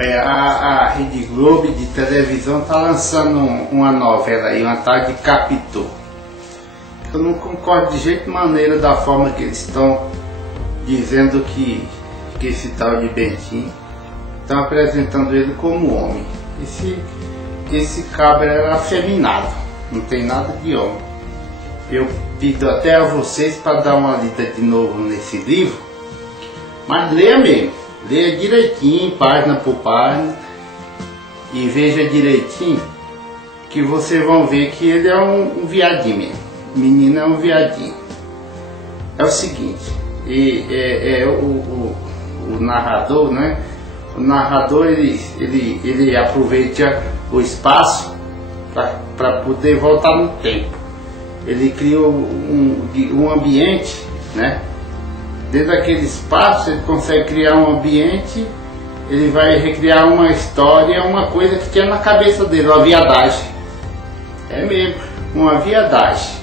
A Rede Globo de televisão está lançando uma novela aí, uma tal de Capitão. Eu não concordo de jeito maneira da forma que eles estão dizendo que esse tal de Bentinho estão apresentando ele como homem. Esse cabra era afeminado, não tem nada de homem. Eu pido até a vocês para dar uma lida de novo nesse livro, mas leia mesmo, leia direitinho, página por página, e veja direitinho, que vocês vão ver que ele é um viadinho mesmo. O menino é um viadinho. É o seguinte, o narrador, né? O narrador ele aproveita o espaço para poder voltar no tempo. Ele cria um ambiente, né? Dentro daquele espaço ele consegue criar um ambiente, ele vai recriar uma história, uma coisa que tinha na cabeça dele, uma viadagem. É mesmo, uma viadagem.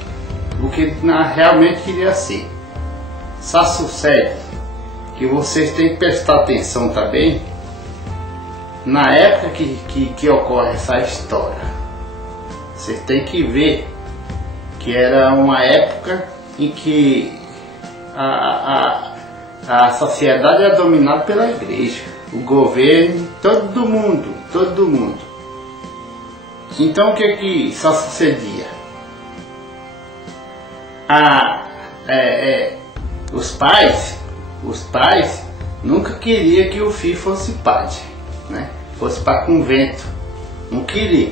O que ele realmente queria ser. Só sucede que vocês têm que prestar atenção também na época que ocorre essa história. Vocês têm que ver que era uma época em que a sociedade era dominada pela igreja, o governo, todo mundo. Então o que só sucedia? Os pais nunca queriam que o filho fosse padre, né? Fosse para convento, não queria.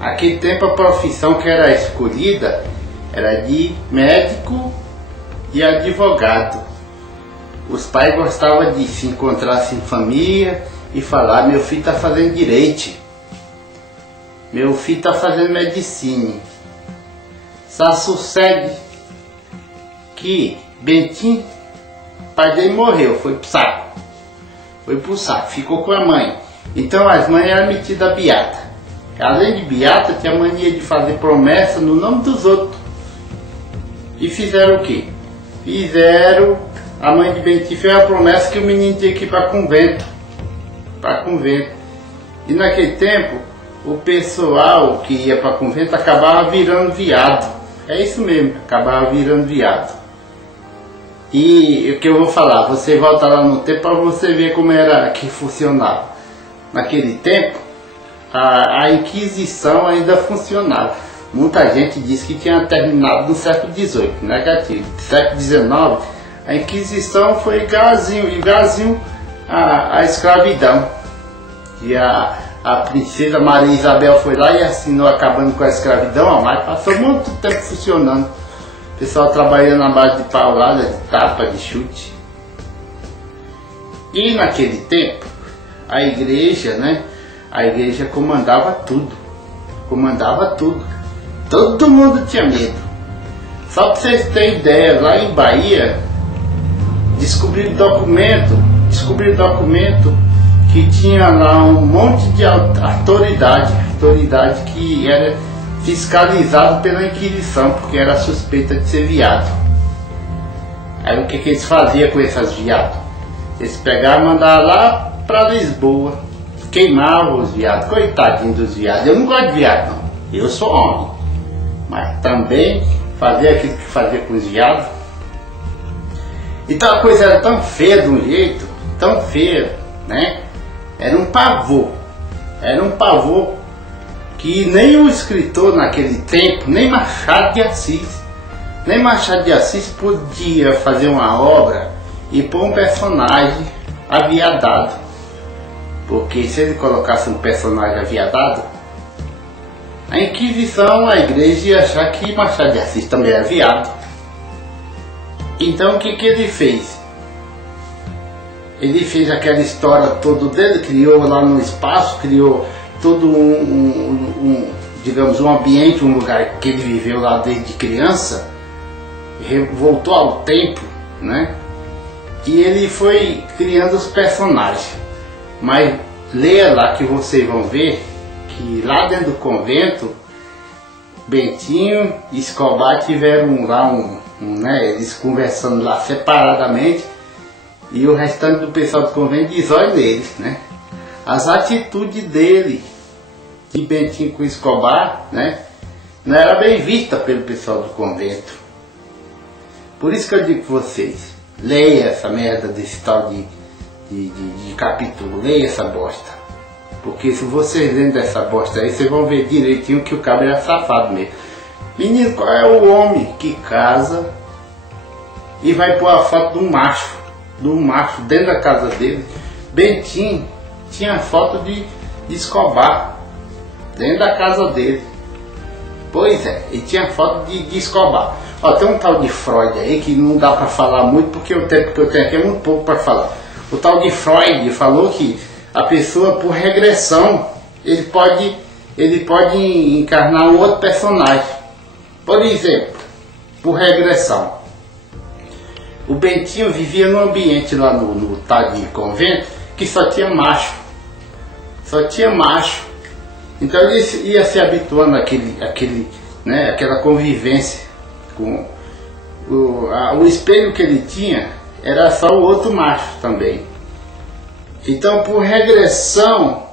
Naquele tempo a profissão que era escolhida era de médico e advogado. Os pais gostavam de se encontrar em família e falar: meu filho está fazendo direito, meu filho está fazendo medicina. Só sucede que Bentinho, pai dele morreu, foi pro saco, ficou com a mãe. Então as mães eram metidas a beata. Além de beata, tinha mania de fazer promessa no nome dos outros. E fizeram o quê? A mãe de Bentinho fez a promessa que o menino tinha que ir para convento. E naquele tempo, o pessoal que ia para convento acabava virando viado. É isso mesmo, acabava virando viado. E o que eu vou falar, você volta lá no tempo para você ver como era que funcionava. Naquele tempo, a Inquisição ainda funcionava. Muita gente disse que tinha terminado no século XVIII, negativo. No século XIX, a Inquisição foi igualzinho à escravidão. E a princesa Maria Isabel foi lá e assinou acabando com a escravidão, mas passou muito tempo funcionando. O pessoal trabalhando na base de paulada, de tapa, de chute. E naquele tempo, a igreja, né? A igreja comandava tudo. Todo mundo tinha medo. Só para vocês terem ideia, lá em Bahia, descobriram documento que tinha lá um monte de autoridade que era fiscalizado pela Inquisição, porque era suspeita de ser viado. Aí o que eles faziam com esses viados? Eles pegavam e mandavam lá para Lisboa, queimavam os viados, coitadinho dos viados. Eu não gosto de viado, não, eu sou homem, mas também fazia aquilo que fazia com os viados. Então a coisa era tão feia de um jeito, tão feia, né? Era um pavor que nem o escritor naquele tempo, nem Machado de Assis podia fazer uma obra e pôr um personagem aviadado. Porque se ele colocasse um personagem aviadado, a Inquisição, a igreja ia achar que Machado de Assis também era viado. Então o que ele fez? Ele fez aquela história toda dele, criou lá no espaço, criou todo digamos, um ambiente, um lugar que ele viveu lá desde criança, voltou ao tempo, né? E ele foi criando os personagens. Mas leia lá que vocês vão ver que lá dentro do convento, Bentinho e Escobar tiveram lá né, eles conversando lá separadamente, e o restante do pessoal do convento de zóio deles, né? as atitudes dele, de Bentinho com Escobar, né, não era bem vista pelo pessoal do convento. Por isso que eu digo para vocês, leia essa merda desse tal de capítulo, leia essa bosta. Porque se vocês lerem dessa bosta aí, vocês vão ver direitinho que o cabra era safado mesmo. Menino, qual é o homem que casa e vai pôr a foto de um macho dentro da casa dele? Bentinho tinha foto de Escobar dentro da casa dele. Pois é, ele tinha foto de Escobar. Ó, tem um tal de Freud aí que não dá para falar muito, porque o tempo que eu tenho aqui é muito pouco para falar. O tal de Freud falou que a pessoa, por regressão, ele pode encarnar um outro personagem. Por exemplo, por regressão, o Bentinho vivia num ambiente lá no tal de convento que só tinha macho. Só tinha macho. Então ele ia se habituando àquela convivência com o espelho que ele tinha era só o outro macho também. Então, por regressão,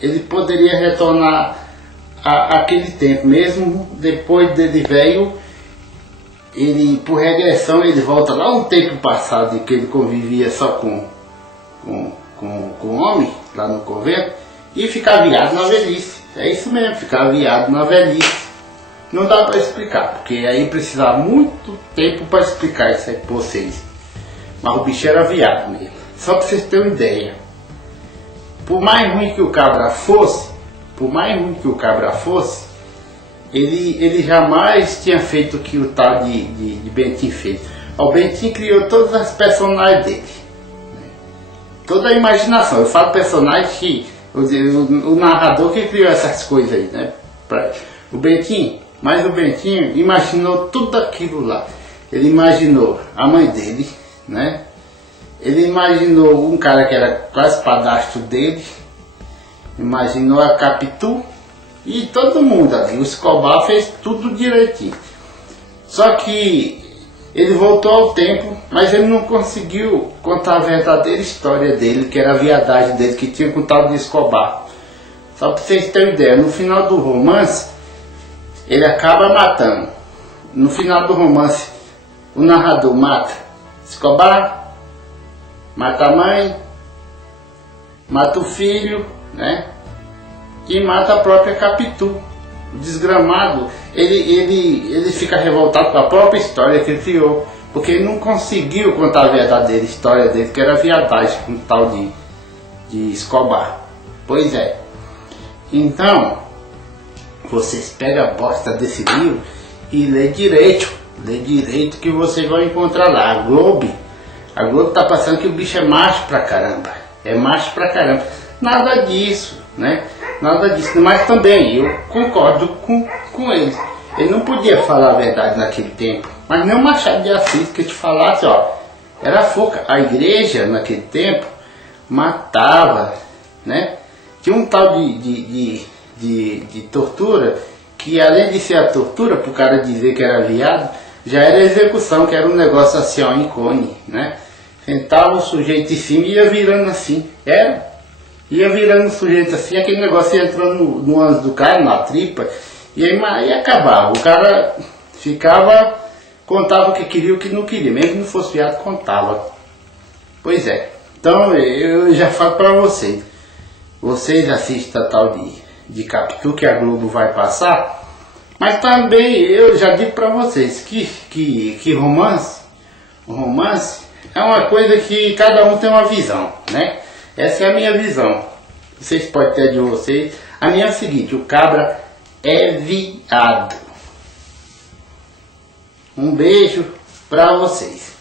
ele poderia retornar àquele tempo, mesmo depois dele velho. Ele, por regressão, ele volta lá um tempo passado em que ele convivia só com homem lá no convento e ficar viado na velhice. É isso mesmo, ficar viado na velhice. Não dá para explicar, porque aí precisava muito tempo para explicar isso aí para vocês. Mas o bicho era viado mesmo. Só para vocês terem uma ideia. Por mais ruim que o cabra fosse, ele jamais tinha feito o que o tal de Bentinho fez. O Bentinho criou todas as personagens dele. Toda a imaginação. Eu falo personagem que o narrador que criou essas coisas aí, né? O Bentinho imaginou tudo aquilo lá. Ele imaginou a mãe dele, né? Ele imaginou um cara que era quase padastro dele, imaginou a Capitu e todo mundo ali. O Escobar fez tudo direitinho. Só que ele voltou ao tempo, mas ele não conseguiu contar a verdadeira história dele, que era a viadagem dele, que tinha com o tal de Escobar. Só para vocês terem uma ideia, no final do romance, ele acaba matando. No final do romance, o narrador mata Escobar, mata a mãe, mata o filho, né? E mata a própria Capitu. O desgramado, ele fica revoltado com a própria história que ele criou, porque ele não conseguiu contar a verdadeira história dele, que era a viadagem com o tal de Escobar. Pois é. Então, vocês pegam a bosta desse livro e lê direito que vocês vão encontrar lá. A Globo tá passando que o bicho é macho pra caramba. É macho pra caramba. Nada disso, né? Nada disso. Mas também eu concordo com ele. Ele não podia falar a verdade naquele tempo. Mas nem o Machado de Assis que te falasse, ó. Era foca. A igreja naquele tempo matava, né? Tinha um tal de tortura que, além de ser a tortura, pro cara dizer que era viado, já era execução, que era um negócio assim, ó, em cone, né? Sentava o sujeito em cima e ia virando assim. Ia virando o sujeito assim, aquele negócio ia entrando no ânus do cara, na tripa, e aí acabava. O cara ficava, contava o que queria e o que não queria, mesmo que não fosse viado, contava. Pois é. Então eu já falo para vocês. Vocês assistem a tal de Capitu que a Globo vai passar, mas também eu já digo para vocês que romance é uma coisa que cada um tem uma visão, né? Essa é a minha visão. Vocês podem ter de vocês. A minha é o seguinte: o cabra é viado. Um beijo para vocês.